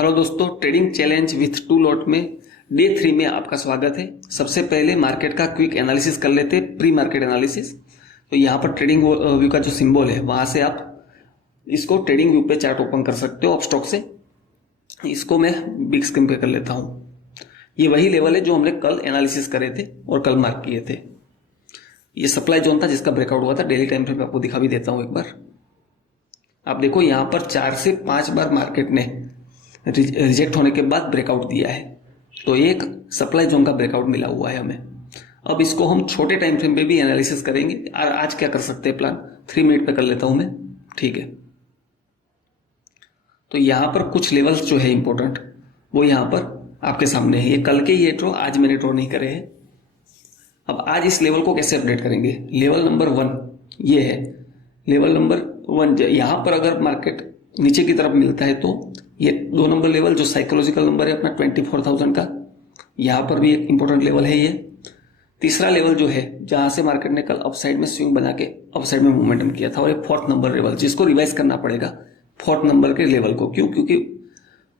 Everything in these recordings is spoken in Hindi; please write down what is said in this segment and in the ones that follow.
हेलो दोस्तों, trading challenge with to lot में डे 3 में आपका स्वागत है। सबसे पहले मार्केट का क्विक एनालिसिस कर लेते हैं, प्री मार्केट एनालिसिस। तो यहाँ पर ट्रेडिंग व्यू का जो सिंबल है वहां से आप इसको ट्रेडिंग व्यू पे चार्ट ओपन कर सकते हो, अप स्टॉक से। इसको मैं बिग स्क्रीन पे कर लेता हूँ। ये वही लेवल है जो हमने कल एनालिसिस करे थे और कल मार्क किए थे। ये सप्लाई जोन था जिसका ब्रेकआउट हुआ था। डेली टाइम फ्रेम पे आपको दिखा भी देता हूँ एक बार। आप देखो यहाँ पर 4 से 5 बार मार्केट ने रिजेक्ट होने के बाद ब्रेकआउट दिया है, तो एक सप्लाई जोन का ब्रेकआउट मिला हुआ है हमें। अब इसको हम छोटे टाइम फ्रेम पे भी एनालिसिस करेंगे। और आज क्या कर सकते हैं प्लान, 3 मिनट पे कर लेता हूं मैं, ठीक है। तो यहां पर कुछ लेवल्स जो है इंपॉर्टेंट, वो यहां पर आपके सामने है। ये कल के ये ड्रॉ आज मैंने ड्रॉ नहीं करे हैं। अब आज इस लेवल को कैसे अपडेट करेंगे। लेवल नंबर 1 ये है। लेवल नंबर 1 यहां पर अगर मार्केट नीचे की तरफ मिलता है तो ये 2 नंबर लेवल जो साइकोलॉजिकल नंबर है अपना 24,000 का, यहां पर भी एक इंपॉर्टेंट लेवल है। ये तीसरा लेवल जो है जहां से मार्केट ने कल अपसाइड में स्विंग बना के अपसाइड में मोमेंटम किया था, और ये 4th नंबर लेवल जिसको रिवाइज करना पड़ेगा 4th नंबर के लेवल को। क्यों? क्योंकि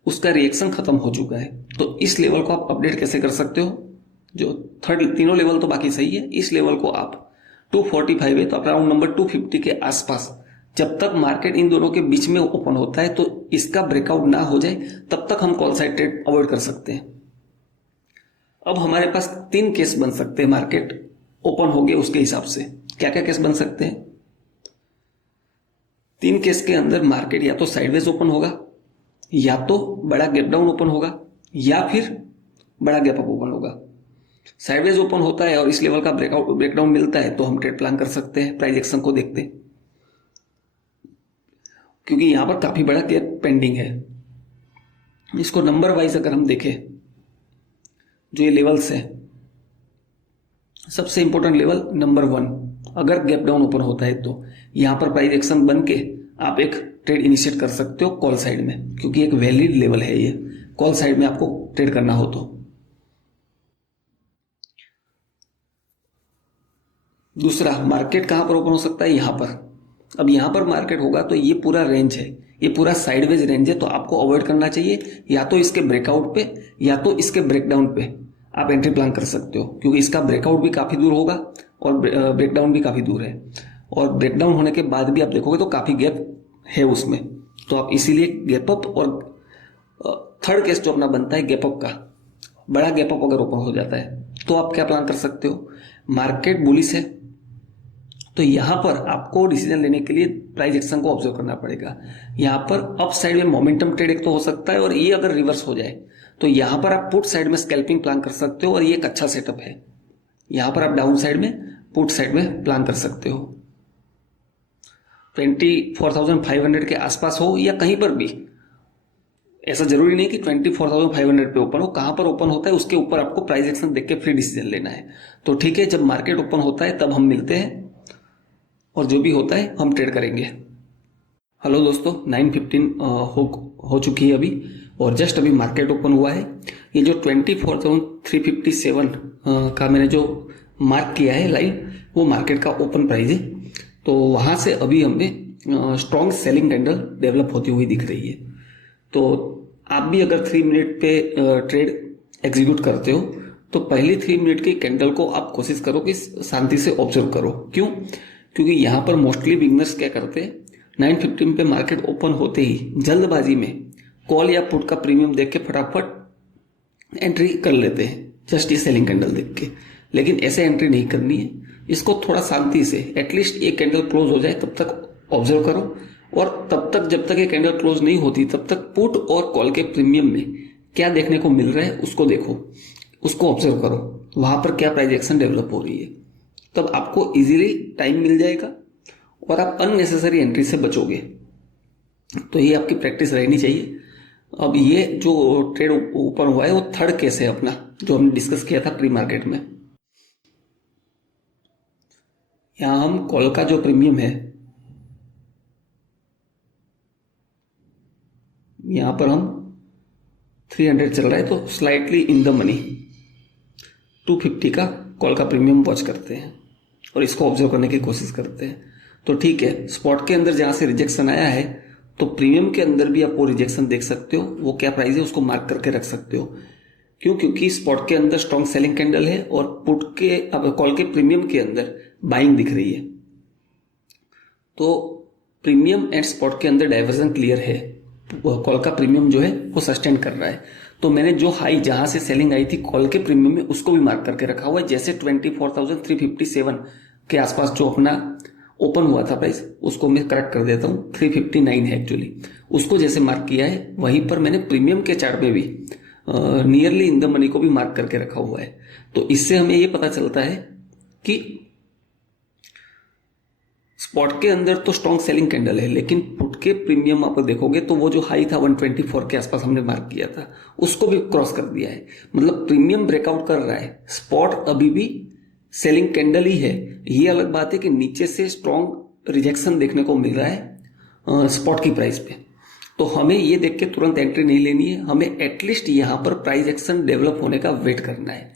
उसका रिएक्शन खत्म हो चुका है। तो इस लेवल को आप अपडेट कैसे कर सकते हो। जो थर्ड तीनों लेवल तो बाकी सही है, इस लेवल को आप 245 है तो अराउंड नंबर 250 के आसपास जब तक मार्केट इन दोनों के बीच में ओपन होता है, तो इसका ब्रेकआउट ना हो जाए तब तक हम कॉल साइड ट्रेड अवॉइड कर सकते हैं। अब हमारे पास 3 केस बन सकते हैं मार्केट ओपन हो गए उसके हिसाब से। क्या क्या केस बन सकते हैं। 3 केस के अंदर मार्केट या तो साइडवेज ओपन होगा, या तो बड़ा गैप डाउन ओपन होगा, या फिर बड़ा गैप अप ओपन होगा। साइडवेज ओपन होता है और इस लेवल का ब्रेकडाउन मिलता है तो हम ट्रेड प्लान कर सकते हैं प्राइस एक्शन को देखते, क्योंकि यहां पर काफी बड़ा गैप पेंडिंग है। इसको नंबर वाइज अगर हम देखें, जो ये लेवल्स है, सबसे इंपॉर्टेंट लेवल नंबर 1 अगर गैप डाउन ओपन होता है तो यहां पर प्राइस एक्शन बन के आप एक ट्रेड इनिशिएट कर सकते हो कॉल साइड में, क्योंकि एक वैलिड लेवल है ये कॉल साइड में आपको ट्रेड करना हो तो। दूसरा, मार्केट कहां पर ओपन हो सकता है, यहां पर। अब यहां पर मार्केट होगा तो ये पूरा रेंज है, ये पूरा साइडवेज रेंज है, तो आपको अवॉइड करना चाहिए या तो इसके ब्रेकआउट पे या तो इसके ब्रेकडाउन पे आप एंट्री प्लान कर सकते हो, क्योंकि इसका ब्रेकआउट भी काफी दूर होगा और ब्रेकडाउन भी काफी दूर है। और ब्रेकडाउन होने के बाद भी आप देखोगे तो काफी गैप है उसमें, तो आप इसीलिए गैप अप। और थर्ड केस जो अपना बनता है गैप अप का, बड़ा गैप अप अगर ओपन हो जाता है तो आप क्या प्लान कर सकते हो। मार्केट बुलिश है तो यहां पर आपको डिसीजन लेने के लिए प्राइस एक्शन को ऑब्जर्व करना पड़ेगा। यहां पर अप साइड में मोमेंटम ट्रेड एक तो हो सकता है, और ये अगर रिवर्स हो जाए तो यहां पर आप पुट साइड में स्कैल्पिंग प्लान कर सकते हो, और ये एक अच्छा सेटअप है। यहां पर आप डाउन साइड में पुट साइड में प्लान कर सकते हो। 24,500 के आसपास हो या कहीं पर भी, ऐसा जरूरी नहीं कि 24,500 पे ओपन हो। कहां पर ओपन होता है उसके ऊपर आपको प्राइस एक्शन देख के फिर डिसीजन लेना है। तो ठीक है, जब मार्केट ओपन होता है तब हम मिलते हैं और जो भी होता है हम ट्रेड करेंगे। हेलो दोस्तों, 9:15 हो चुकी है अभी, और जस्ट अभी मार्केट ओपन हुआ है। ये जो 24,357 का मैंने जो मार्क किया है लाइन, वो मार्केट का ओपन प्राइस है। तो वहां से अभी हमें स्ट्रॉन्ग सेलिंग कैंडल डेवलप होती हुई दिख रही है। तो आप भी अगर 3 मिनट पे ट्रेड एग्जीक्यूट करते हो तो पहली 3 मिनट की कैंडल को आप कोशिश करो कि शांति से ऑब्जर्व करो। क्यों? क्योंकि यहां पर मोस्टली बिगनर्स क्या करते हैं, 9:15 पे मार्केट ओपन होते ही जल्दबाजी में कॉल या पुट का प्रीमियम देख के फटाफट एंट्री कर लेते हैं, जस्ट ये सेलिंग कैंडल देख के। लेकिन ऐसे एंट्री नहीं करनी है, इसको थोड़ा शांति से एटलीस्ट एक कैंडल क्लोज हो जाए तब तक ऑब्जर्व करो, और तब तक जब तक ये कैंडल क्लोज नहीं होती तब तक पुट और कॉल के प्रीमियम में क्या देखने को मिल रहा है उसको देखो, उसको ऑब्जर्व करो, वहां पर क्या प्राइस एक्शन डेवलप हो रही है। तब आपको इजीली टाइम मिल जाएगा और आप अननेसेसरी एंट्री से बचोगे। तो ये आपकी प्रैक्टिस रहनी चाहिए। अब ये जो ट्रेड ओपन हुआ है वो थर्ड केस है अपना, जो हमने डिस्कस किया था प्री मार्केट में। यहां हम कॉल का जो प्रीमियम है, यहां पर हम 300 चल रहा है तो स्लाइटली इन द मनी 250 का कॉल का प्रीमियम वॉच करते हैं और इसको ऑब्जर्व करने की कोशिश करते हैं। तो ठीक है, स्पॉट के अंदर जहां से रिजेक्शन आया है तो प्रीमियम के अंदर भी आप वो रिजेक्शन देख सकते हो, वो क्या प्राइस है उसको मार्क करके रख सकते हो। क्यों? क्योंकि स्पॉट के अंदर स्ट्रॉन्ग सेलिंग कैंडल है और पुट के अब कॉल के प्रीमियम के अंदर बाइंग दिख रही है। तो प्रीमियम एंड स्पॉट के अंदर डाइवर्जन क्लियर है, कॉल का प्रीमियम जो है वो सस्टेन कर रहा है। तो मैंने जो हाई जहां से सेलिंग आई थी कॉल के प्रीमियम में उसको भी मार्क करके रखा हुआ है। जैसे 24,357 के आसपास जो अपना ओपन हुआ था प्राइस, उसको मैं करेक्ट कर देता हूँ, 359 है एक्चुअली, उसको जैसे मार्क किया है वहीं पर मैंने प्रीमियम के चार्ट में भी नियरली इन द मनी को भी मार्क करके रखा हुआ है। तो इससे हमें ये पता चलता है कि स्पॉट के अंदर तो स्ट्रॉन्ग सेलिंग कैंडल है, लेकिन पुट के प्रीमियम आप देखोगे तो वो जो हाई था 124 के आसपास हमने मार्क किया था उसको भी क्रॉस कर दिया है। मतलब प्रीमियम ब्रेकआउट कर रहा है, स्पॉट अभी भी सेलिंग कैंडल ही है। ये अलग बात है कि नीचे से स्ट्रॉन्ग रिजेक्शन देखने को मिल रहा है स्पॉट की प्राइस पे। तो हमें ये देख के तुरंत एंट्री नहीं लेनी है, हमें एटलीस्ट यहां पर प्राइस एक्शन डेवलप होने का वेट करना है।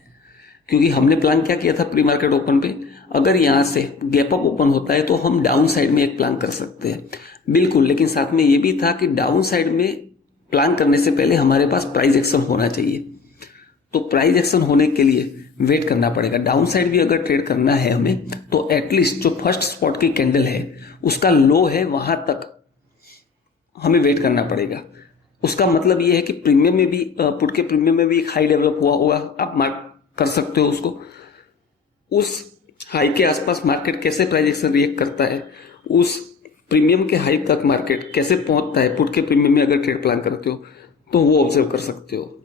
क्योंकि हमने प्लान क्या किया था प्री मार्केट ओपन पे, अगर यहां से गैप अप ओपन होता है तो हम डाउन साइड में एक प्लान कर सकते हैं, बिल्कुल। लेकिन साथ में ये भी था कि डाउन साइड में प्लान करने से पहले हमारे पास प्राइस एक्शन होना चाहिए। तो प्राइस एक्शन होने के लिए वेट करना पड़ेगा। डाउन साइड भी अगर ट्रेड करना है हमें तो एटलीस्ट जो फर्स्ट स्पॉट की कैंडल है उसका लो है वहां तक हमें वेट करना पड़ेगा। उसका मतलब ये है कि प्रीमियम में भी पुट के प्रीमियम में भी एक हाई डेवलप हुआ होगा, आप मार्क कर सकते हो उसको। उस हाई के आसपास मार्केट कैसे प्राइस एक्शन रिएक्ट करता है, उस प्रीमियम के हाई तक मार्केट कैसे पहुंचता है पुट के प्रीमियम में अगर ट्रेड प्लान करते हो तो वो ऑब्जर्व कर सकते हो।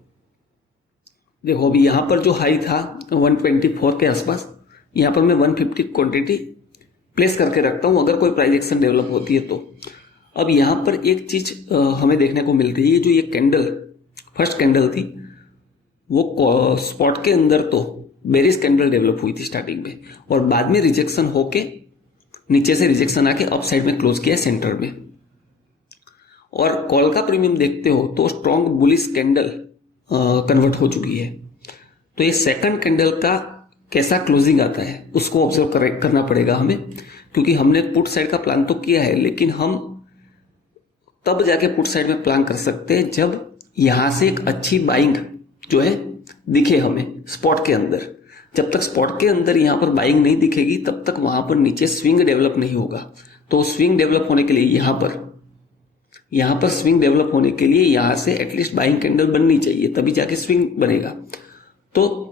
देखो अभी यहां पर जो हाई था 124 के आसपास, यहां पर मैं 150 क्वांटिटी प्लेस करके रखता हूं अगर कोई प्राइस एक्शन डेवलप होती है तो। अब यहां पर एक चीज हमें देखने को मिल रही है, जो ये कैंडल फर्स्ट कैंडल थी वो स्पॉट के अंदर तो बेरिश कैंडल डेवलप हुई थी स्टार्टिंग में, और बाद में रिजेक्शन होके नीचे से रिजेक्शन आके अप साइड में क्लोज किया सेंटर में। और कॉल का प्रीमियम देखते हो तो स्ट्रॉन्ग बुलिश कैंडल कन्वर्ट हो चुकी है। तो ये सेकंड कैंडल का कैसा क्लोजिंग आता है उसको ऑब्जर्व करना पड़ेगा हमें, क्योंकि हमने पुट साइड का प्लान तो किया है, लेकिन हम तब जाके पुट साइड में प्लान कर सकते हैं जब यहां से एक अच्छी बाइंग जो है दिखे हमें स्पॉट के अंदर। जब तक स्पॉट के अंदर यहां पर बाइंग नहीं दिखेगी तब तक वहां पर नीचे स्विंग डेवलप नहीं होगा। तो स्विंग डेवलप होने के लिए यहां पर स्विंग डेवलप होने के लिए यहां से एटलीस्ट बाइंग कैंडल बननी चाहिए, तभी जाके स्विंग बनेगा। तो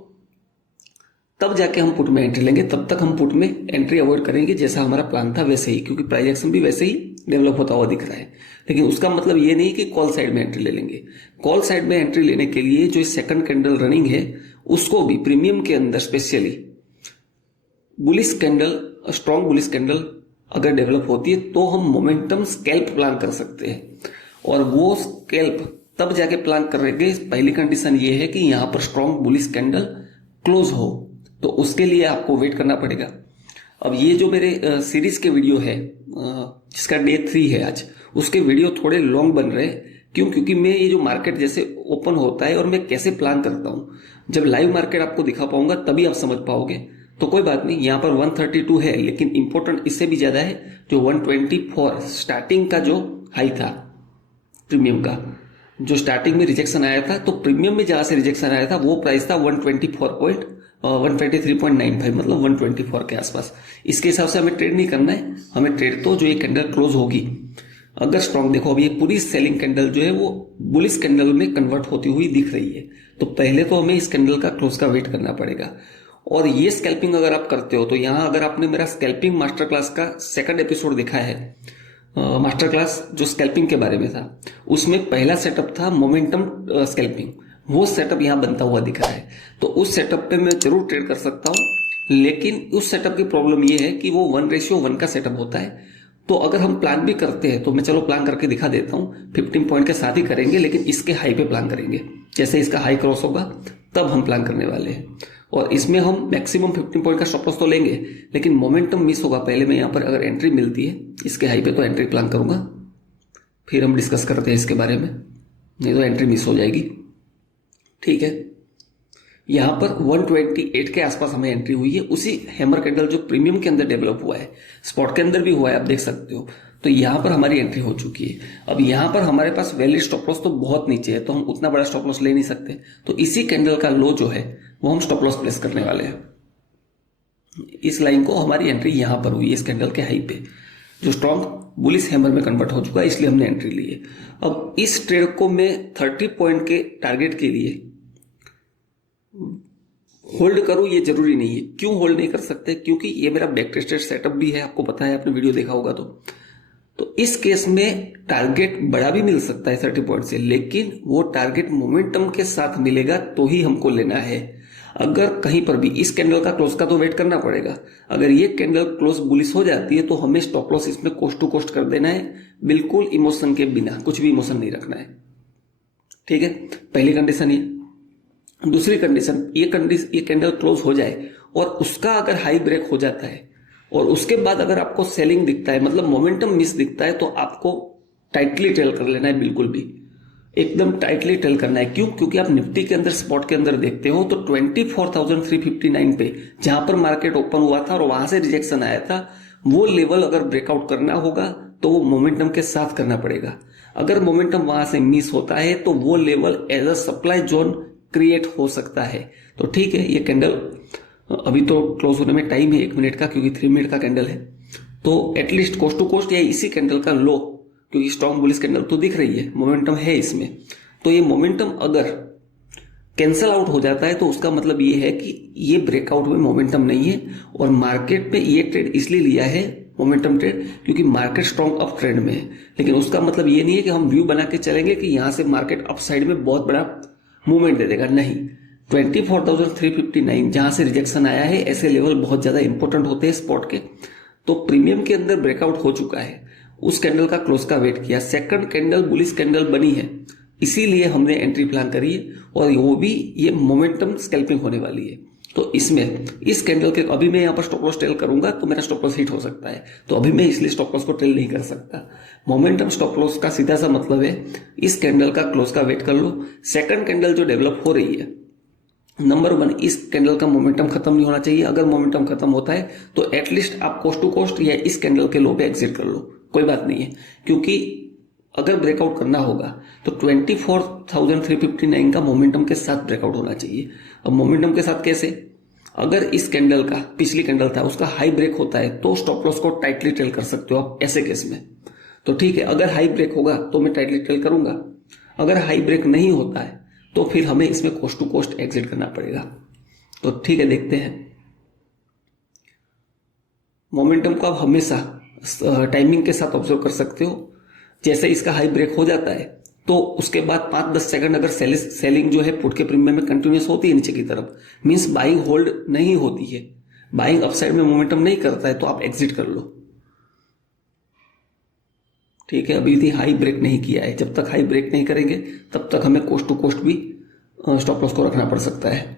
तब जाके हम पुट में एंट्री लेंगे, तब तक हम पुट में एंट्री अवॉइड करेंगे जैसा हमारा प्लान था वैसे ही, क्योंकि प्राइस एक्शन भी वैसे ही डेवलप होता हुआ दिख रहा है। लेकिन उसका मतलब ये नहीं कि कॉल साइड में एंट्री ले लेंगे। कॉल साइड में एंट्री लेने के लिए जो सेकंड कैंडल रनिंग है उसको भी प्रीमियम के अंदर specially bullish candle, strong bullish candle अगर डेवलप होती है तो हम मोमेंटम स्कैल्प प्लान कर सकते हैं, और वो स्कैल्प तब जाके प्लान करेंगे। पहली कंडीशन ये है कि यहां पर स्ट्रॉन्ग बुलिश कैंडल क्लोज हो, तो उसके लिए आपको वेट करना पड़ेगा। अब ये जो मेरे सीरीज के वीडियो है जिसका डे 3 है आज, उसके वीडियो थोड़े लॉन्ग बन रहे हैं। क्यों? क्योंकि मैं ये जो मार्केट जैसे ओपन होता है और मैं कैसे प्लान करता हूं, जब लाइव मार्केट आपको दिखा पाऊंगा तभी आप समझ पाओगे। तो कोई बात नहीं, यहां पर 132 है, लेकिन इंपॉर्टेंट इससे भी ज्यादा है जो 124 स्टार्टिंग का जो हाई था प्रीमियम का, जो स्टार्टिंग में रिजेक्शन आया था, तो प्रीमियम में जहां से रिजेक्शन आया था वो प्राइस था 123.95, मतलब 124 के आसपास। इसके हिसाब से हमें ट्रेड नहीं करना है, हमें ट्रेड तो जो ये कैंडल क्लोज होगी अगर स्ट्रॉन्ग, देखो अभी ये पूरी सेलिंग कैंडल जो है वो बुलिश कैंडल में कन्वर्ट होती हुई दिख रही है, तो पहले तो हमें इस कैंडल का क्लोज का वेट करना पड़ेगा। और ये स्कैल्पिंग अगर आप करते हो तो यहां अगर आपने मेरा स्कैल्पिंग मास्टर क्लास का सेकंड एपिसोड देखा है, मास्टर क्लास जो स्कैल्पिंग के बारे में था, उसमें पहला सेटअप था मोमेंटम स्कैल्पिंग, वो सेटअप यहां बनता हुआ दिख रहा है। तो उस सेटअप पे मैं जरूर ट्रेड कर सकता हूं, लेकिन उस सेटअप की प्रॉब्लम ये है कि वो 1:1 का सेटअप होता है। तो अगर हम प्लान भी करते हैं तो मैं चलो प्लान करके दिखा देता हूं, 15 पॉइंट के साथ ही करेंगे, लेकिन इसके हाई पे प्लान करेंगे। जैसे इसका हाई क्रॉस होगा तब हम प्लान करने वाले हैं, और इसमें हम मैक्सिमम 15 पॉइंट का स्टॉप लॉस तो लेंगे, लेकिन मोमेंटम मिस होगा। पहले मैं यहां पर अगर एंट्री मिलती है इसके हाई पे तो एंट्री प्लान करूंगा, फिर हम डिस्कस करते हैं इसके बारे में, नहीं तो एंट्री मिस हो जाएगी। ठीक है, यहां पर 128 के आसपास हमें एंट्री हुई है, उसी हैमर कैंडल जो प्रीमियम के अंदर डेवलप हुआ है, स्पॉट के अंदर भी हुआ है, आप देख सकते हो। तो यहाँ पर हमारी एंट्री हो चुकी है। अब यहाँ पर हमारे पास वैलिड स्टॉप लॉस तो बहुत नीचे है, तो हम उतना बड़ा स्टॉप लॉस ले नहीं सकते, तो इसी कैंडल का लो जो है वो हम स्टॉप लॉस प्लेस करने वाले हैं। इस लाइन को हमारी एंट्री यहां पर हुई, इस कैंडल के हाई पे, जो स्ट्रॉन्ग बुलिश हैमर में कन्वर्ट हो चुका है, इसलिए हमने एंट्री ली है। अब इस ट्रेड को मैं 30 पॉइंट के टारगेट के लिए होल्ड करूं ये जरूरी नहीं है। क्यों होल्ड नहीं कर सकते? क्योंकि ये मेरा बैक टेस्टेड सेटअप भी है, आपको पता है, आपने वीडियो देखा होगा। तो इस केस में टारगेट बड़ा भी मिल सकता है 30 पॉइंट से, लेकिन वो टारगेट मोमेंटम के साथ मिलेगा तो ही हमको लेना है। अगर कहीं पर भी इस कैंडल का क्लोज का तो वेट करना पड़ेगा, अगर ये कैंडल क्लोज बुलिश हो जाती है तो हमें स्टॉप लॉस इसमें कोस्ट टू कोस्ट कर देना है, बिल्कुल इमोशन के बिना, कुछ भी इमोशन नहीं रखना है। ठीक है, पहली कंडीशन ये। दूसरी कंडीशन, ये कैंडल क्लोज हो जाए और उसका अगर हाई ब्रेक हो जाता है और उसके बाद अगर आपको सेलिंग दिखता है, मतलब मोमेंटम मिस दिखता है, तो आपको टाइटली टेल कर लेना है, बिल्कुल भी एकदम टाइटली टेल करना है। क्यों? क्योंकि आप निफ्टी के अंदर, स्पॉट के अंदर देखते हो तो 24,359 पे जहां पर मार्केट ओपन हुआ था और वहां से रिजेक्शन आया था, वो लेवल अगर ब्रेकआउट करना होगा तो वो मोमेंटम के साथ करना पड़ेगा। अगर मोमेंटम वहां से मिस होता है तो वो level as a supply zone create हो सकता है। तो ठीक है, ये कैंडल अभी तो क्लोज होने में टाइम है 1 मिनट का, क्योंकि 3 मिनट का कैंडल है, तो एटलीस्ट कोस्ट टू कोस्ट या इसी कैंडल का लो, क्योंकि स्ट्रॉन्ग बुलिश कैंडल तो दिख रही है, मोमेंटम है इसमें, तो ये मोमेंटम अगर कैंसल आउट हो जाता है तो उसका मतलब ये है कि ये ब्रेकआउट में मोमेंटम नहीं है। और मार्केट पे ये ट्रेड इसलिए लिया है, मोमेंटम ट्रेड, क्योंकि मार्केट स्ट्रॉन्ग अप ट्रेंड में है। लेकिन उसका मतलब ये नहीं है कि हम व्यू बना के चलेंगे कि यहां से मार्केट अप साइड में बहुत बड़ा मूवमेंट दे देगा, नहीं। 24,359 जहां से रिजेक्शन आया है, ऐसे लेवल बहुत ज्यादा इंपॉर्टेंट होते हैं स्पॉट के। तो प्रीमियम के अंदर ब्रेकआउट हो चुका है, उस कैंडल का क्लोज का वेट किया, सेकंड कैंडल बुलिश कैंडल बनी है, इसीलिए हमने एंट्री प्लान करी है, और वो भी ये मोमेंटम स्कैल्पिंग होने वाली है। तो इसमें इस कैंडल के अभी मैं यहाँ पर स्टॉप लॉस टेल करूंगा तो मेरा स्टॉप लॉस हिट हो सकता है, तो अभी मैं इसलिए स्टॉप लॉस को टेल नहीं कर सकता। मोमेंटम स्टॉप लॉस का सीधा सा मतलब है इस कैंडल का क्लोज का वेट कर लो, सेकंड कैंडल जो डेवलप हो रही है, नंबर 1, इस कैंडल का मोमेंटम खत्म नहीं होना चाहिए। अगर मोमेंटम खत्म होता है तो एटलीस्ट आप कोस्ट टू कोस्ट या इस कैंडल के लो पे एग्जिट कर लो, कोई बात नहीं है, क्योंकि अगर ब्रेकआउट करना होगा तो 24,359 का मोमेंटम के साथ ब्रेकआउट होना चाहिए। अब मोमेंटम के साथ कैसे? अगर इस कैंडल का, पिछली कैंडल था, उसका हाई ब्रेक होता है तो स्टॉप लॉस को टाइटली टेल कर सकते हो आप ऐसे केस में। तो ठीक है, अगर हाई ब्रेक होगा तो मैं टाइटली टेल करूंगा, अगर हाई ब्रेक नहीं होता है तो फिर हमें इसमें कोस्ट टू कोस्ट एग्जिट करना पड़ेगा। तो ठीक है, देखते हैं। मोमेंटम को आप हमेशा टाइमिंग के साथ ऑब्जर्व कर सकते हो। जैसे इसका हाई ब्रेक हो जाता है तो उसके बाद 5-10 सेकंड अगर सेलिंग जो है पुट के प्रीमियम में कंटिन्यूस होती है नीचे की तरफ, मींस बाइंग होल्ड नहीं होती है, बाइंग अपसाइड में मोमेंटम नहीं करता है, तो आप एग्जिट कर लो। ठीक है, अभी भी हाई ब्रेक नहीं किया है, जब तक हाई ब्रेक नहीं करेंगे तब तक हमें कोस्ट टू कोस्ट भी स्टॉप लॉस को रखना पड़ सकता है।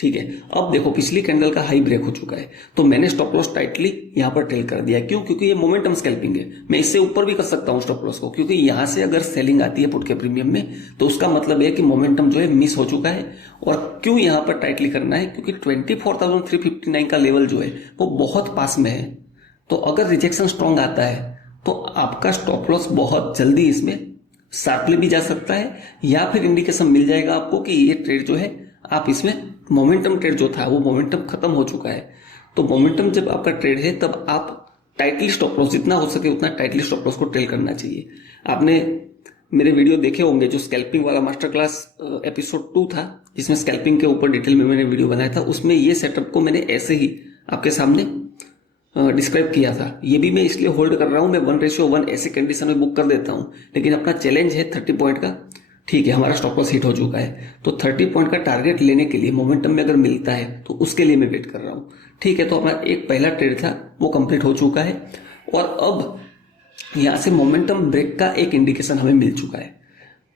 ठीक है, अब देखो पिछली कैंडल का हाई ब्रेक हो चुका है, तो मैंने स्टॉप लॉस टाइटली यहां पर टेल कर दिया। क्यों? क्योंकि ये मोमेंटम स्कैल्पिंग है, मैं इससे ऊपर भी कर सकता हूं स्टॉप लॉस को, क्योंकि यहां से अगर सेलिंग आती है पुट के प्रीमियम में तो उसका मतलब है कि मोमेंटम जो है मिस हो चुका है। और क्यों यहां पर टाइटली करना है? क्योंकि 24,359 का लेवल जो है वो बहुत पास में है, तो अगर रिजेक्शन स्ट्रॉन्ग आता है तो आपका स्टॉप लॉस बहुत जल्दी इसमें शार्पली भी जा सकता है, या फिर इंडिकेशन मिल जाएगा आपको कि ये ट्रेड जो है आप इसमें मोमेंटम ट्रेड जो था वो मोमेंटम खत्म हो चुका है। तो मोमेंटम जब आपका ट्रेड है तब आप टाइटली स्टॉप लॉस, जितना हो सके उतना टाइटली स्टॉप लॉस को टेल करना चाहिए। आपने मेरे वीडियो देखे होंगे, जो स्कैल्पिंग वाला मास्टर क्लास एपिसोड 2 था, जिसमें स्कैल्पिंग के ऊपर डिटेल में मैंने वीडियो बनाया था, उसमें ये सेटअप को मैंने ऐसे ही आपके सामने डिस्क्राइब किया था। ये भी मैं इसलिए होल्ड कर रहा हूं, मैं 1:1 ऐसे कंडीशन में बुक कर देता हूं, लेकिन अपना चैलेंज है 30 पॉइंट का। ठीक है, हमारा स्टॉप लॉस हिट हो चुका है, तो 30 पॉइंट का टारगेट लेने के लिए मोमेंटम में अगर मिलता है तो उसके लिए मैं वेट कर रहा हूं। ठीक है, तो हमारा एक पहला ट्रेड था वो कंप्लीट हो चुका है, और अब यहां से मोमेंटम ब्रेक का एक इंडिकेशन हमें मिल चुका है।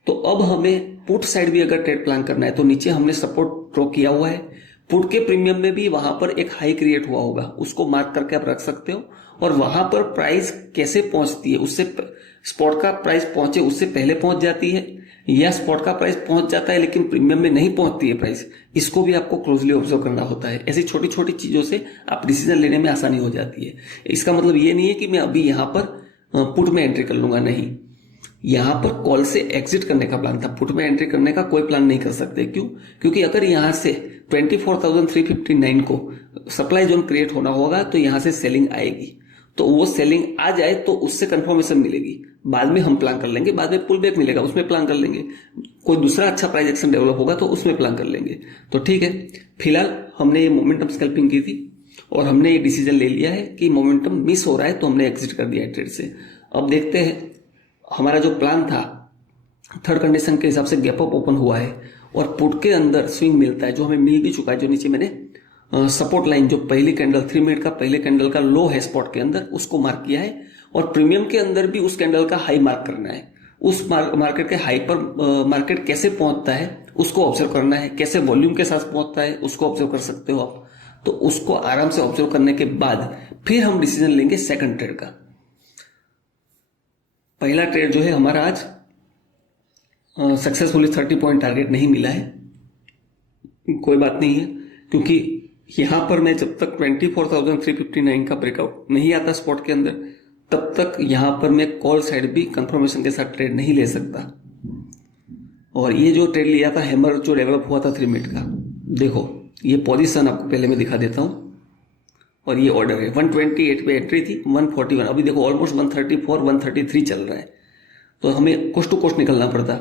तो अब हमें पुट साइड भी अगर ट्रेड प्लान करना है तो नीचे हमने सपोर्ट ड्रॉ किया हुआ है, पुट के प्रीमियम में भी वहां पर एक हाई क्रिएट हुआ होगा, उसको मार्क करके आप रख सकते हो। और वहां पर प्राइस कैसे पहुंचती है, उससे स्पॉट का प्राइस पहुंचे उससे पहले पहुंच जाती है, या स्पॉट का प्राइस पहुंच जाता है लेकिन प्रीमियम में नहीं पहुंचती है प्राइस, इसको भी आपको क्लोजली ऑब्जर्व करना होता है। ऐसी छोटी छोटी चीजों से आप डिसीजन लेने में आसानी हो जाती है। इसका मतलब ये नहीं है कि मैं अभी यहां पर पुट में एंट्री कर लूंगा, नहीं, यहां पर कॉल से एग्जिट करने का प्लान था, पुट में एंट्री करने का कोई प्लान नहीं कर सकते। क्यों? क्योंकि अगर यहां से 24,359 को सप्लाई जोन क्रिएट होना होगा तो यहां से सेलिंग आएगी, तो वो सेलिंग आ जाए तो उससे कंफर्मेशन मिलेगी, बाद में हम प्लान कर लेंगे, बाद में पुल बैक मिलेगा उसमें प्लान कर लेंगे, कोई दूसरा अच्छा प्राइस एक्शन डेवलप होगा तो उसमें प्लान कर लेंगे। तो ठीक है, फिलहाल हमने ये मोमेंटम स्कैल्पिंग की थी और हमने ये डिसीजन ले लिया है कि मोमेंटम मिस हो रहा है तो हमने एग्जिट कर दिया है ट्रेड से। अब देखते हैं, हमारा जो प्लान था थर्ड कंडीशन के हिसाब से गैप अप ओपन हुआ है और पुट के अंदर स्विंग मिलता है, जो हमें मिल भी चुका है, जो नीचे मैंने सपोर्ट लाइन जो पहली कैंडल 3 मिनट का पहले कैंडल का लो है स्पॉट के अंदर उसको मार्क किया है, और प्रीमियम के अंदर भी उस कैंडल का हाई मार्क करना है। उस मार्केट के हाई पर मार्केट कैसे पहुंचता है उसको ऑब्जर्व करना है, कैसे वॉल्यूम के साथ पहुंचता है उसको ऑब्जर्व कर सकते हो आप। तो उसको आराम से ऑब्जर्व करने के बाद फिर हम डिसीजन लेंगे सेकंड ट्रेड का। पहला ट्रेड जो है हमारा आज सक्सेसफुली 30 पॉइंट टारगेट नहीं मिला है, कोई बात नहीं है, क्योंकि यहां पर मैं जब तक 24,359 का ब्रेकआउट नहीं आता स्पॉट के अंदर तब तक यहां पर मैं कॉल साइड भी कंफर्मेशन के साथ ट्रेड नहीं ले सकता। और ये जो ट्रेड लिया था हैमर जो डेवलप हुआ था 3 मिनट का, देखो ये पोजीशन आपको पहले मैं दिखा देता हूं, और ये ऑर्डर है 128 पे एंट्री थी 141, अभी देखो ऑलमोस्ट 134 133 चल रहा है, तो हमें कोस्ट टू कोस्ट निकलना पड़ता,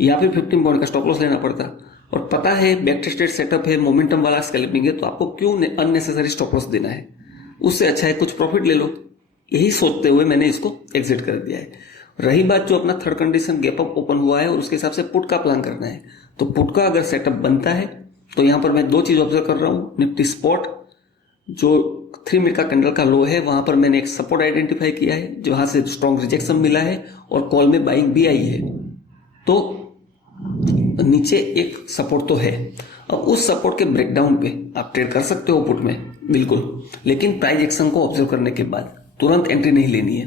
यहाँ पे 15 पॉइंट का स्टॉप लॉस लेना पड़ता, और पता है बैक टेस्टेड सेटअप है, मोमेंटम वाला स्कैल्पिंग है, तो आपको क्यों अननेसेसरी स्टॉप लॉस देना है, उससे अच्छा है कुछ प्रॉफिट ले लो। यही सोचते हुए मैंने इसको एग्जिट कर दिया है। रही बात जो अपना third condition gap up open हुआ है और उसके हिसाब से पुट का प्लान करना है, तो पुट का अगर सेटअप बनता है तो यहां पर मैं दो चीज ऑब्जर्व कर रहा हूं। निफ्टी स्पॉट जो 3 मिनट का कैंडल का लो है वहां पर मैंने एक सपोर्ट आइडेंटिफाई किया है जहां से स्ट्रॉन्ग रिजेक्शन मिला है और कॉल में बाइंग भी आई है, तो नीचे एक सपोर्ट तो है। अब उस सपोर्ट के ब्रेकडाउन पे आप ट्रेड कर सकते हो पुट में बिल्कुल, लेकिन प्राइस एक्शन को ऑब्जर्व करने के बाद तुरंत एंट्री नहीं लेनी है।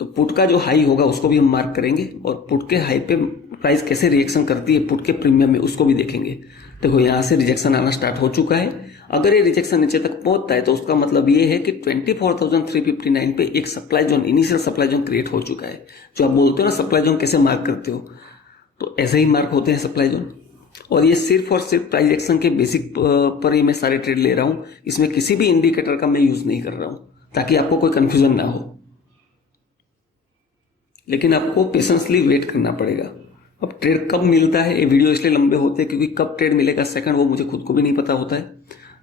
तो पुट का जो हाई होगा उसको भी हम मार्क करेंगे और पुट के हाई पे प्राइस कैसे रिएक्शन करती है पुट के प्रीमियम में उसको भी देखेंगे। देखो यहां से रिजेक्शन आना स्टार्ट हो चुका है, अगर ये रिजेक्शन नीचे तक पहुंचता है तो उसका मतलब ये है कि 24,359 पे एक supply zone, initial supply zone create हो चुका है। जो आप बोलते हो ना सप्लाई जोन कैसे मार्क करते हो, तो ऐसे ही मार्क होते हैं सप्लाई जोन। और ये सिर्फ और सिर्फ प्राइस एक्शन के बेसिक पर ही मैं सारे ट्रेड ले रहा हूं, इसमें किसी भी इंडिकेटर का मैं यूज नहीं कर रहा हूं ताकि आपको कोई कंफ्यूजन ना हो, लेकिन आपको पेशेंसली वेट करना पड़ेगा। अब ट्रेड कब मिलता है, ये वीडियो इसलिए लंबे होते हैं क्योंकि कब ट्रेड मिलेगा सेकंड वो मुझे खुद को भी नहीं पता होता है।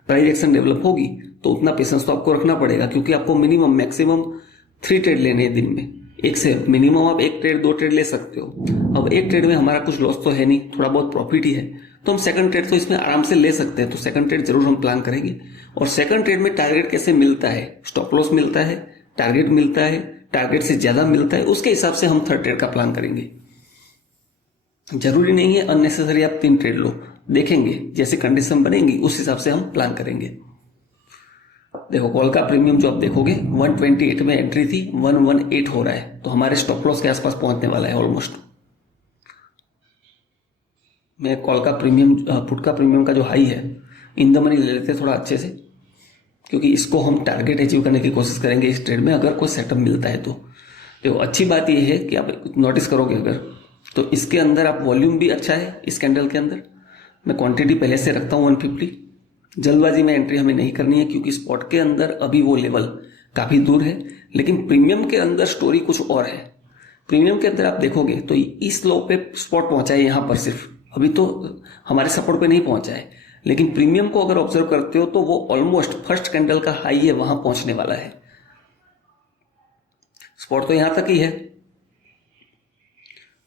प्राइस एक्शन डेवलप होगी तो उतना पेशेंस तो आपको रखना पड़ेगा, क्योंकि आपको मिनिमम मैक्सिमम 3 ट्रेड लेने हैं दिन में, एक से मिनिमम आप 1 ट्रेड 2 ट्रेड ले सकते हो। अब एक ट्रेड में हमारा कुछ लॉस तो है नहीं, थोड़ा बहुत प्रॉफिट ही है, तो हम सेकंड ट्रेड तो इसमें आराम से ले सकते हैं। तो सेकंड ट्रेड जरूर हम प्लान करेंगे। और सेकंड ट्रेड में टारगेट कैसे मिलता है, स्टॉप लॉस मिलता है, टारगेट मिलता है, टारगेट से ज्यादा मिलता है, उसके हिसाब से हम थर्ड ट्रेड का प्लान करेंगे। जरूरी नहीं है अननेसेसरी आप 3 ट्रेड लो, देखेंगे जैसे कंडीशन बनेंगी उस हिसाब से हम प्लान करेंगे। देखो कॉल का प्रीमियम जो आप देखोगे 128 में एंट्री थी, 118 हो रहा है, तो हमारे स्टॉप लॉस के आसपास पहुंचने वाला है ऑलमोस्ट। मैं कॉल का प्रीमियम, पुट का प्रीमियम का जो हाई है इन द मनी ले लेते हैं थोड़ा अच्छे से, क्योंकि इसको हम टारगेट अचीव करने की कोशिश करेंगे इस ट्रेड में अगर कोई सेटअप मिलता है तो। देखो अच्छी बात यह है कि आप नोटिस करोगे अगर, तो इसके अंदर आप वॉल्यूम भी अच्छा है इस कैंडल के अंदर। मैं क्वांटिटी पहले से रखता हूं 150, जल्दबाजी में एंट्री हमें नहीं करनी है क्योंकि स्पॉट के अंदर अभी वो लेवल काफी दूर है, लेकिन प्रीमियम के अंदर स्टोरी कुछ और है। प्रीमियम के अंदर आप देखोगे तो इस लो पे स्पॉट पहुंचा है यहां पर, सिर्फ अभी तो हमारे सपोर्ट पे नहीं पहुंचा है, लेकिन प्रीमियम को अगर ऑब्जर्व करते हो तो वो ऑलमोस्ट फर्स्ट कैंडल का हाई है वहां पहुंचने वाला है। स्पॉट तो यहां तक ही है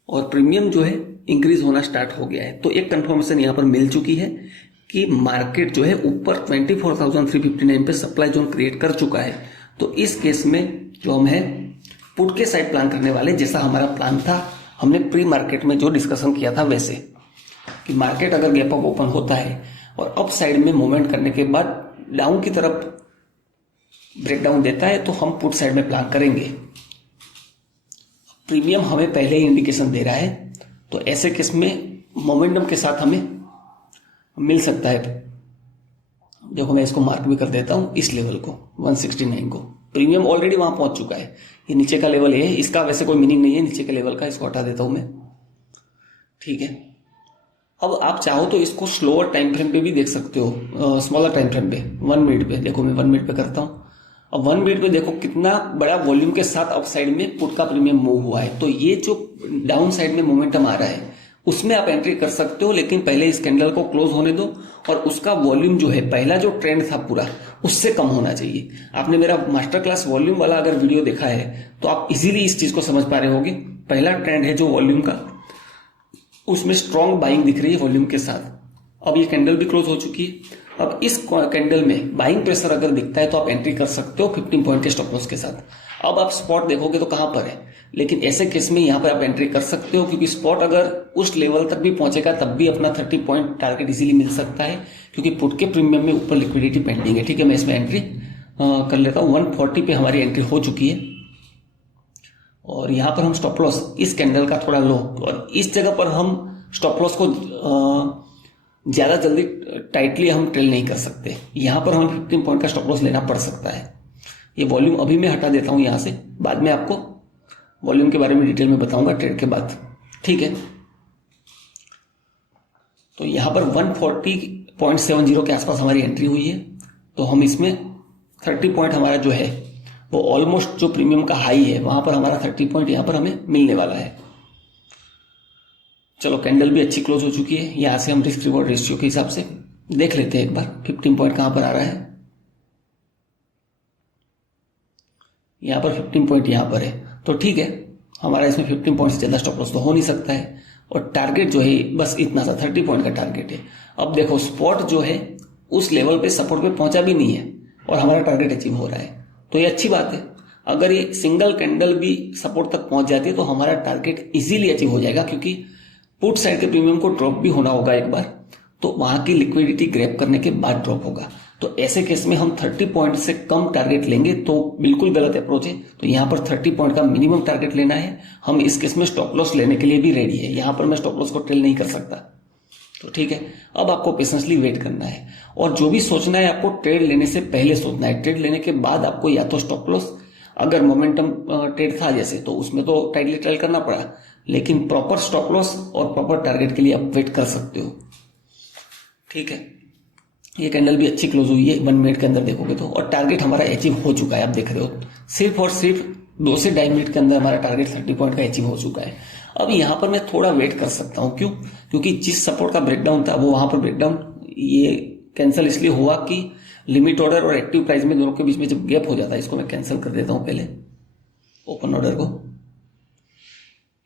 और प्रीमियम जो है इंक्रीज होना स्टार्ट हो गया है। तो एक कंफर्मेशन यहां पर मिल चुकी है कि मार्केट जो है ऊपर 24,359 पे सप्लाई जोन क्रिएट कर चुका है। तो इस केस में जो हम है पुट के साइड प्लान करने वाले, जैसा हमारा प्लान था हमने प्री मार्केट में जो डिस्कशन किया था वैसे, कि मार्केट अगर गैप अप ओपन होता है और अप साइड में मूवमेंट करने के बाद डाउन की तरफ ब्रेकडाउन देता है तो हम पुट साइड में प्लान करेंगे। प्रीमियम हमें पहले ही इंडिकेशन दे रहा है, तो ऐसे केस में मोमेंटम के साथ हमें मिल सकता है। देखो मैं इसको मार्क भी कर देता हूं, इस लेवल को 169 को, प्रीमियम ऑलरेडी वहां पहुंच चुका है। ये नीचे का लेवल है, इसका वैसे कोई मीनिंग नहीं है नीचे के लेवल का, इसको हटा देता हूं मैं। ठीक है, अब आप चाहो तो इसको स्लोअर टाइम फ्रेम पे भी देख सकते हो, स्मॉलर टाइम फ्रेम पे, 1 मिनट पे। देखो मैं 1 मिनट पे करता हूं। अब 1 मिनट पे देखो कितना बड़ा वॉल्यूम के साथ अप साइड में पुट का प्रीमियम मूव हुआ है। तो ये जो डाउन साइड में मोमेंटम आ रहा है उसमें आप एंट्री कर सकते हो, लेकिन पहले इस कैंडल को क्लोज होने दो और उसका वॉल्यूम जो है, पहला जो ट्रेंड था पूरा, उससे कम होना चाहिए। आपने मेरा मास्टर क्लास वॉल्यूम वाला अगर वीडियो देखा है तो आप इजीली इस चीज को समझ पा रहे होगे। पहला ट्रेंड है जो वॉल्यूम का, उसमें स्ट्रॉन्ग बाइंग दिख रही है वॉल्यूम के साथ। अब ये कैंडल भी क्लोज हो चुकी है। अब इस कैंडल में बाइंग प्रेशर अगर दिखता है तो आप एंट्री कर सकते हो 15 पॉइंट के स्टॉप लॉस के साथ। अब आप स्पॉट देखोगे तो कहां पर है, लेकिन ऐसे केस में यहां पर आप एंट्री कर सकते हो, क्योंकि स्पॉट अगर उस लेवल तक भी पहुंचेगा तब भी अपना 30 पॉइंट टारगेट इजीली मिल सकता है, क्योंकि पुट के प्रीमियम में ऊपर लिक्विडिटी पेंडिंग है। ठीक है, मैं इसमें एंट्री कर लेता हूं। 140 पे हमारी एंट्री हो चुकी है और यहां पर हम स्टॉप लॉस इस कैंडल का थोड़ा लो, और इस जगह पर हम स्टॉप लॉस को ज्यादा जल्दी टाइटली हम ट्रेल नहीं कर सकते। यहां पर हमें 15 पॉइंट का स्टॉप लॉस लेना पड़ सकता है। ये वॉल्यूम अभी मैं हटा देता हूं यहां से, बाद में आपको वॉल्यूम के बारे में डिटेल में बताऊंगा ट्रेड के बाद। ठीक है, तो यहां पर 140.70 के आसपास हमारी एंट्री हुई है, तो हम इसमें 30 पॉइंट हमारा जो है वो ऑलमोस्ट जो प्रीमियम का हाई है वहां पर हमारा 30 पॉइंट यहां पर हमें मिलने वाला है। चलो कैंडल भी अच्छी क्लोज हो चुकी है। यहां से हम रिस्क रिवॉर्ड रेशियो के हिसाब से देख लेते हैं एक बार 15 पॉइंट कहां पर आ रहा है। यहां पर 15 पॉइंट यहां पर है, तो ठीक है, हमारा इसमें 15 पॉइंट से ज्यादा स्टॉप लॉस तो हो नहीं सकता है, और टारगेट जो है बस इतना सा 30 पॉइंट का टारगेट है। अब देखो स्पॉट जो है उस लेवल पे सपोर्ट पे पहुंचा भी नहीं है और हमारा टारगेट अचीव हो रहा है, तो ये अच्छी बात है। अगर ये सिंगल कैंडल भी सपोर्ट तक पहुंच जाती है तो हमारा टारगेट इजीली अचीव हो जाएगा, क्योंकि पुट साइड के प्रीमियम को ड्रॉप भी होना होगा एक बार, तो वहां की लिक्विडिटी ग्रैब करने के बाद ड्रॉप होगा। तो ऐसे केस में हम 30 पॉइंट से कम टारगेट लेंगे तो बिल्कुल गलत अप्रोच है। तो यहां पर 30 पॉइंट का मिनिमम टारगेट लेना है। हम इस केस में स्टॉप लॉस लेने के लिए भी रेडी है। यहां पर मैं स्टॉप लॉस को ट्रेल नहीं कर सकता, तो ठीक है। अब आपको पेशेंसली वेट करना है, और जो भी सोचना है आपको ट्रेड लेने से पहले सोचना है। ट्रेड लेने के बाद आपको या तो स्टॉप लॉस, अगर मोमेंटम ट्रेड था जैसे, तो उसमें तो टाइटली ट्रेल करना पड़ा, लेकिन प्रॉपर स्टॉप लॉस और प्रॉपर टारगेट के लिए आप वेट कर सकते हो। ठीक है, ये कैंडल भी अच्छी क्लोज हुई है 1 मिनट के अंदर देखोगे तो, और टारगेट हमारा अचीव हो चुका है। आप देख रहे हो सिर्फ और सिर्फ 2 से 2.5 मिनट के अंदर हमारा टारगेट 30 पॉइंट का अचीव हो चुका है। अब यहां पर मैं थोड़ा वेट कर सकता हूं, क्यों? क्योंकि जिस सपोर्ट का ब्रेकडाउन था वो वहां पर ब्रेकडाउन ये कैंसिल इसलिए हुआ कि लिमिट ऑर्डर और एक्टिव प्राइस में दोनों के बीच में जब गैप हो जाता है, इसको मैं कैंसिल कर देता हूं पहले ओपन ऑर्डर को।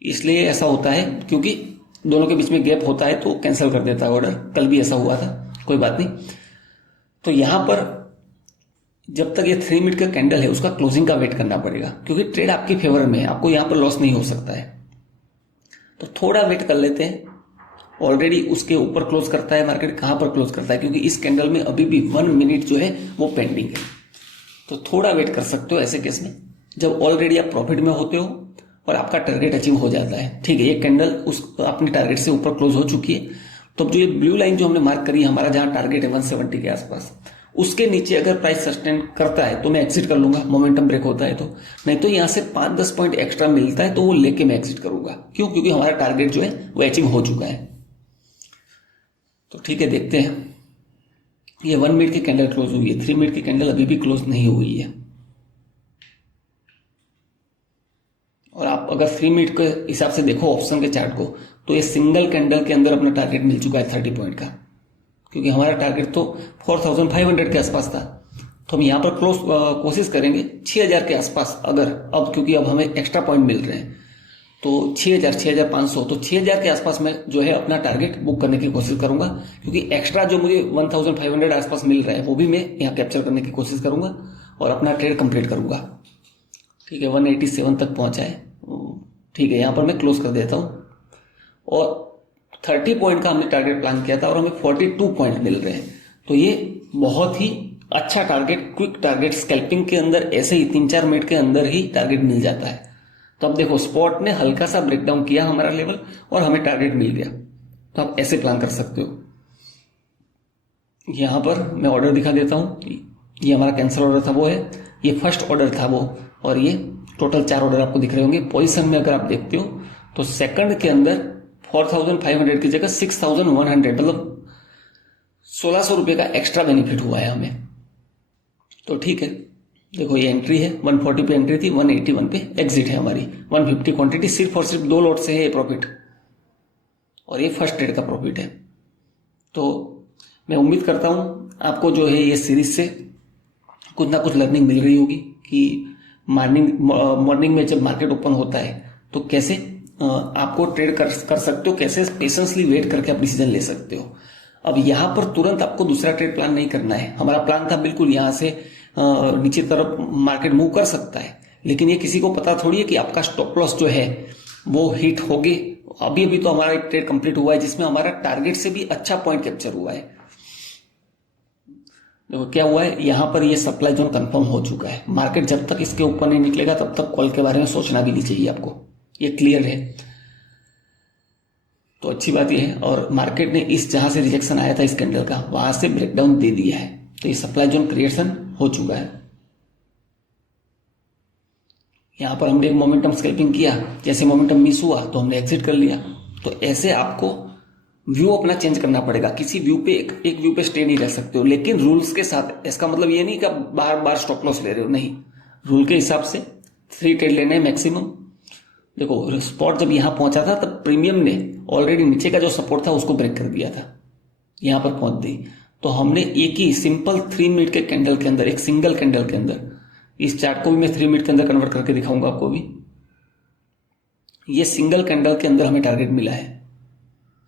इसलिए ऐसा होता है क्योंकि दोनों के बीच में गैप होता है तो कैंसिल कर देता है ऑर्डर। कल भी ऐसा हुआ था, कोई बात नहीं। तो यहां पर जब तक ये 3 मिनट का कैंडल है उसका क्लोजिंग का वेट करना पड़ेगा, क्योंकि ट्रेड आपके फेवर में है, आपको यहां पर लॉस नहीं हो सकता है। तो थोड़ा वेट कर लेते हैं। ऑलरेडी उसके ऊपर क्लोज करता है मार्केट, कहां पर क्लोज करता है, क्योंकि इस कैंडल में अभी भी 1 मिनट जो है वो पेंडिंग है। तो थोड़ा वेट कर सकते हो ऐसे केस में, जब ऑलरेडी आप प्रॉफिट में होते हो और आपका टारगेट अचीव हो जाता है। ठीक है, ये कैंडल उस अपने टारगेट से ऊपर क्लोज हो चुकी है। तो जो ये ब्लू लाइन जो हमने मार्क करी है, हमारा जहां टारगेट है 170 के आसपास, उसके नीचे अगर प्राइस सस्टेन करता है तो मैं एग्जिट कर लूंगा, मोमेंटम ब्रेक होता है तो। नहीं तो यहां से 5-10 पॉइंट एक्स्ट्रा मिलता है तो वो लेके मैं एग्जिट करूंगा। क्यों? क्योंकि हमारा टारगेट जो है वो अचीव हो चुका है। तो ठीक है, देखते हैं। ये 1 मिनट की कैंडल क्लोज हुई है, 3 मिनट की कैंडल अभी भी क्लोज नहीं हुई है। और आप अगर 3 मिनट के हिसाब से देखो ऑप्शन के चार्ट को, तो ये सिंगल कैंडल के अंदर अपना टारगेट मिल चुका है 30 पॉइंट का, क्योंकि हमारा टारगेट तो 4500 के आसपास था। तो हम यहां पर क्लोज कोशिश करेंगे 6000 के आसपास। अगर अब क्योंकि अब हमें एक्स्ट्रा पॉइंट मिल रहे हैं तो 6000, 6500, तो 6000 के आसपास मैं जो है अपना टारगेट बुक करने की कोशिश करूंगा, क्योंकि एक्स्ट्रा जो मुझे 1500 आसपास मिल रहा है वो भी मैं यहाँ कैप्चर करने की कोशिश करूंगा और अपना ट्रेड कंप्लीट करूंगा। ठीक है, 187 तक पहुंचा है। ठीक है, यहां पर मैं क्लोज कर देता हूं। और 30 पॉइंट का हमने टारगेट प्लान किया था और हमें 42 पॉइंट मिल रहे हैं, तो ये बहुत ही अच्छा टारगेट, क्विक टारगेट। स्कैल्पिंग के अंदर ऐसे ही 3-4 मिनट के अंदर ही टारगेट मिल जाता है। तो तब देखो स्पॉट ने हल्का सा ब्रेकडाउन किया हमारा लेवल और हमें टारगेट मिल गया। तो आप ऐसे प्लान कर सकते हो। यहां पर मैं ऑर्डर दिखा देता हूं। ये हमारा कैंसिल ऑर्डर था वो है, ये फर्स्ट ऑर्डर था वो, और ये टोटल 4 ऑर्डर आपको दिख रहे होंगे। पोजीशन में अगर आप देखते हो तो सेकंड के अंदर 4500 की जगह 6100, मतलब 1600 रुपये का एक्स्ट्रा बेनिफिट हुआ है हमें। तो ठीक है, देखो ये एंट्री है, 140 पे एंट्री थी, 181 पे एग्जिट है हमारी। 150 क्वांटिटी सिर्फ और सिर्फ 2 लॉट से है ये प्रॉफिट, और ये फर्स्ट ट्रेड का प्रॉफिट है। तो मैं उम्मीद करता हूं आपको जो है ये सीरीज से कुछ ना कुछ लर्निंग मिल रही होगी कि मॉर्निंग में जब मार्केट ओपन होता है तो कैसे आपको ट्रेड कर सकते हो, कैसे पेशेंसली वेट करके आप डिसीजन ले सकते हो। अब यहां पर तुरंत आपको दूसरा ट्रेड प्लान नहीं करना है। हमारा प्लान था बिल्कुल यहां से नीचे तरफ मार्केट मूव कर सकता है, लेकिन ये किसी को पता थोड़ी है कि आपका स्टॉप लॉस जो है वो हिट होगे। अभी अभी तो हमारा एक ट्रेड कंप्लीट हुआ है जिसमें हमारा टारगेट से भी अच्छा पॉइंट कैप्चर हुआ है। देखो क्या हुआ है, यहां पर ये सप्लाई जोन कंफर्म हो चुका है। मार्केट जब तक इसके ऊपर नहीं निकलेगा तब तक कॉल के बारे में सोचना भी नहीं चाहिए आपको, ये क्लियर है। तो अच्छी बात यह है, और मार्केट ने इस जहां से रिजेक्शन आया था इस कैंडल का, वहां से ब्रेकडाउन दे दिया है, तो ये सप्लाई जोन क्रिएशन हो चुका है। यहां पर हमने एक मोमेंटम स्कैल्पिंग किया, जैसे मोमेंटम मिस हुआ तो हमने एग्जिट कर लिया। तो ऐसे आपको व्यू अपना चेंज करना पड़ेगा। किसी व्यू पे एक व्यू पे स्टे नहीं रह सकते हो, लेकिन रूल्स के साथ। इसका मतलब ये नहीं कि आप बार बार स्टॉप लॉस ले रहे हो, नहीं, रूल के हिसाब से 3 ट्रेड लेने हैं मैक्सिमम। देखो स्पॉट जब यहां पहुंचा था तब प्रीमियम ने ऑलरेडी नीचे का जो सपोर्ट था उसको ब्रेक कर दिया था, यहां पर पहुंच दी। तो हमने एक ही सिंपल 3 मिनट के कैंडल के अंदर, एक सिंगल कैंडल के अंदर, इस चार्ट को भी मैं 3 मिनट के अंदर कन्वर्ट करके दिखाऊंगा आपको भी। ये सिंगल कैंडल के अंदर हमें टारगेट मिला है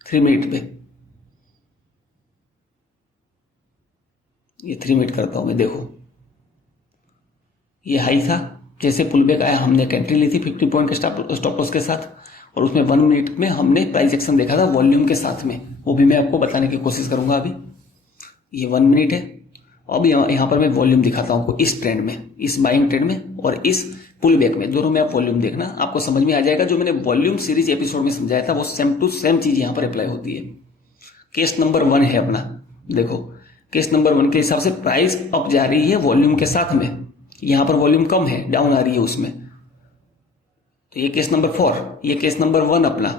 3 मिनट पे। ये 3 मिनट करता हूं मैं, देखो ये हाई था, जैसे पुल बैक आया हमने एक एंट्री ली थी 50 पॉइंट के स्टॉप लॉस के साथ, और उसमें 1 मिनट में हमने प्राइस एक्शन देखा था वॉल्यूम के साथ में, वो भी मैं आपको बताने की कोशिश करूंगा। अभी ये 1 मिनट है। अब यहां पर मैं वॉल्यूम दिखाता हूं आपको इस ट्रेंड में, इस बाइंग ट्रेंड में और इस पुल बैक में, दोनों में आप वॉल्यूम देखना, आपको समझ में आ जाएगा। जो मैंने वॉल्यूम सीरीज एपिसोड में समझाया था वो सेम टू सेम चीज यहां पर अप्लाई होती है। केस नंबर 1 है अपना, देखो केस नंबर 1 के हिसाब से प्राइस अप जा रही है वॉल्यूम के साथ में, यहां पर वॉल्यूम कम है, डाउन आ रही है उसमें। तो ये केस नंबर 4, ये केस नंबर 1 अपना,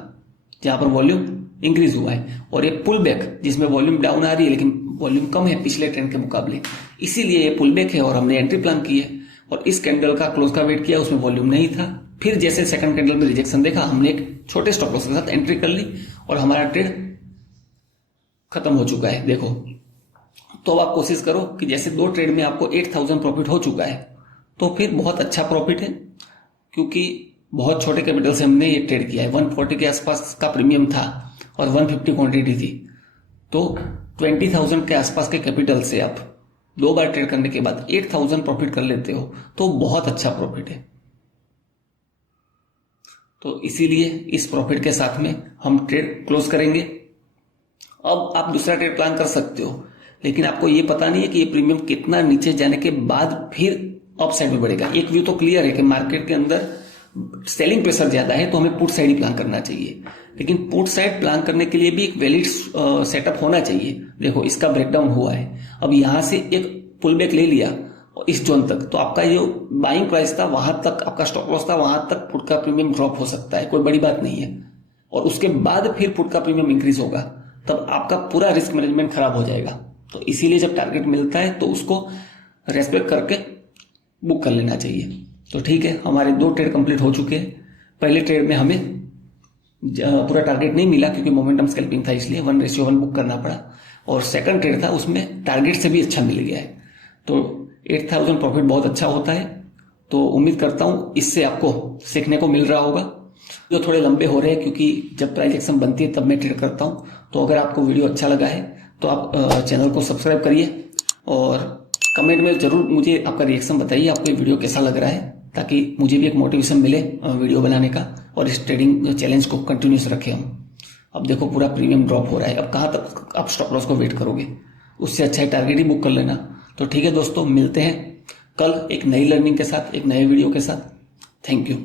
जहां पर वॉल्यूम इंक्रीज हुआ है, और ये पुल बैक जिसमें वॉल्यूम डाउन आ रही है लेकिन वॉल्यूम कम है पिछले ट्रेंड के मुकाबले, इसीलिए ये पुल बैक है और हमने एंट्री प्लान की है। और इस कैंडल का क्लोज का वेट किया, उसमें वॉल्यूम नहीं था। फिर जैसे सेकंड कैंडल में रिजेक्शन देखा, हमने एक छोटे स्टॉप लॉस के साथ एंट्री कर ली और हमारा ट्रेड खत्म हो चुका है। देखो तो अब आप कोशिश करो कि जैसे 2 ट्रेड में आपको 8000 प्रॉफिट हो चुका है, तो फिर बहुत अच्छा प्रॉफिट है, क्योंकि बहुत छोटे कैपिटल से हमने ये ट्रेड किया है। 140 के आसपास का प्रीमियम था और 150 क्वांटिटी थी, तो 20,000 के आसपास के कैपिटल से आप 2 बार ट्रेड करने के बाद 8000 प्रॉफिट कर लेते हो, तो बहुत अच्छा प्रॉफिट है। तो इसीलिए इस प्रॉफिट के साथ में हम ट्रेड क्लोज करेंगे। अब आप दूसरा ट्रेड प्लान कर सकते हो, लेकिन आपको ये पता नहीं है कि ये प्रीमियम कितना नीचे जाने के बाद फिर अप साइड में बढ़ेगा। एक व्यू तो क्लियर है कि मार्केट के अंदर सेलिंग प्रेशर ज्यादा है, तो हमें पुट साइड ही प्लान करना चाहिए, लेकिन पुट साइड प्लान करने के लिए भी एक वैलिड सेटअप होना चाहिए। देखो इसका ब्रेकडाउन हुआ है, अब यहां से एक पुल बैक ले लिया इस जोन तक, तो आपका जो बाइंग प्राइस था वहां तक, आपका स्टॉप लॉस था वहां तक, पुट का प्रीमियम ड्रॉप हो सकता है, कोई बड़ी बात नहीं है। और उसके बाद फिर पुट का प्रीमियम इंक्रीज होगा, तब आपका पूरा रिस्क मैनेजमेंट खराब हो जाएगा। तो इसीलिए जब टारगेट मिलता है तो उसको रेस्पेक्ट करके बुक कर लेना चाहिए। तो ठीक है, हमारे 2 ट्रेड कंप्लीट हो चुके हैं। पहले ट्रेड में हमें पूरा टारगेट नहीं मिला क्योंकि मोमेंटम स्कैल्पिंग था, इसलिए 1:1 बुक करना पड़ा, और सेकंड ट्रेड था उसमें टारगेट से भी अच्छा मिल गया है। तो 8000 प्रॉफिट बहुत अच्छा होता है। तो उम्मीद करता हूं इससे आपको सीखने को मिल रहा होगा। जो थोड़े लंबे हो रहे हैं क्योंकि जब प्राइस एक्शन बनती है तब मैं ट्रेड करता हूं। तो अगर आपको वीडियो अच्छा लगा है तो आप चैनल को सब्सक्राइब करिए और कमेंट में जरूर मुझे आपका रिएक्शन बताइए, आपको ये वीडियो कैसा लग रहा है, ताकि मुझे भी एक मोटिवेशन मिले वीडियो बनाने का, और इस ट्रेडिंग चैलेंज को कंटिन्यूस रखें हम। अब देखो पूरा प्रीमियम ड्रॉप हो रहा है, अब कहाँ तक आप स्टॉप लॉस को वेट करोगे, उससे अच्छा है टारगेट ही बुक कर लेना। तो ठीक है दोस्तों, मिलते हैं कल एक नई लर्निंग के साथ, एक नए वीडियो के साथ। Thank you.